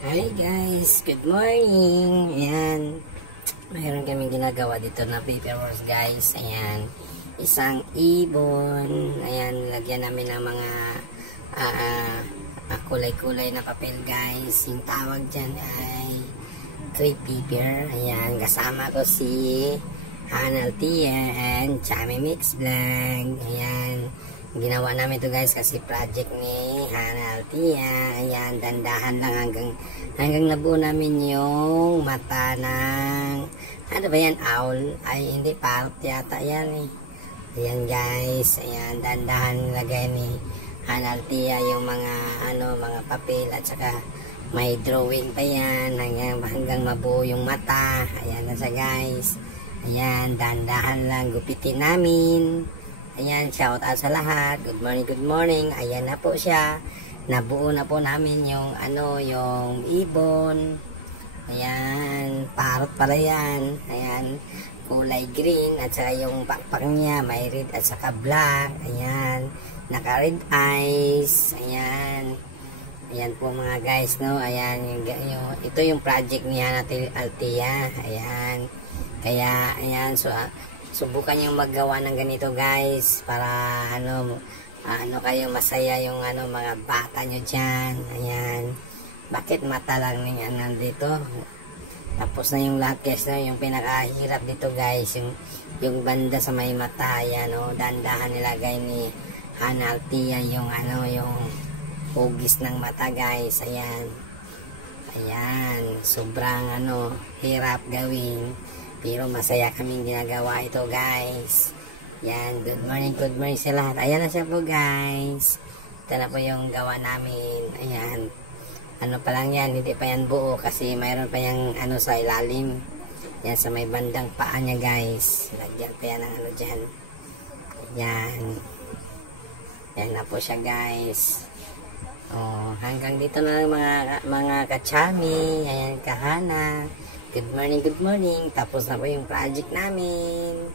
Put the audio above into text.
Hi guys, good morning. Ayan, mayroon kaming ginagawa dito na paperwork guys. Ayan, isang ibon. Ayan, lagyan namin ng mga kulay-kulay na papel guys. Yung tawag dyan ay crepe paper. Ayan, kasama ko si Hanal Tia and Chami Mix Vlog. Ayan, ginawa namin to guys kasi project ni Hanal Tia. Ayan, dandahan lang hanggang nabuo namin yung mata ng ano ba yan, owl? Ay hindi, parrot yata yan eh. Ayan guys, ayan, dandahan lagay ni Hanal Tia yung mga mga papel at saka may drawing pa yan hanggang mabuo yung mata. Ayan na siya guys. Ayan, dandahan lang gupitin namin. Ayan, shout out sa lahat. Good morning, good morning. Ayan na po siya. Nabuo na po namin yung yung ibon. Ayan, parrot pala yan. Ayan, kulay green at saka yung pakpak niya may red at saka black. Ayan, naka red eyes. Ayan. Ayan po mga guys, no. Ayan, ito yung project niya natin Altia. Ayan. Kaya ayan, so subukan yung maggawa ng ganito guys para kayo masaya yung mga bata nyo dyan. Ayan, bakit mata lang yung nandito, tapos na yung lahat guys, no? Yung pinakahirap dito guys yung banda sa may mata. Ayan, dandahan nilagay ni Hanal Tia yung yung hugis ng mata guys. Ayan, ayan, sobrang hirap gawin. Pero masaya kaming ginagawa ito guys. Yan, good morning sa lahat. Ayan na siya po guys. Ito na po yung gawa namin. Ayan, pa lang yan, hindi pa yan buo kasi mayroon pa yung sa ilalim. Yan sa may bandang paa niya guys. Lagyan pa yan ng dyan. Ayan, yan na po siya guys. Hanggang dito na lang mga kachami. Ayan, kahana. Good morning, good morning. Tapos na po yung project namin.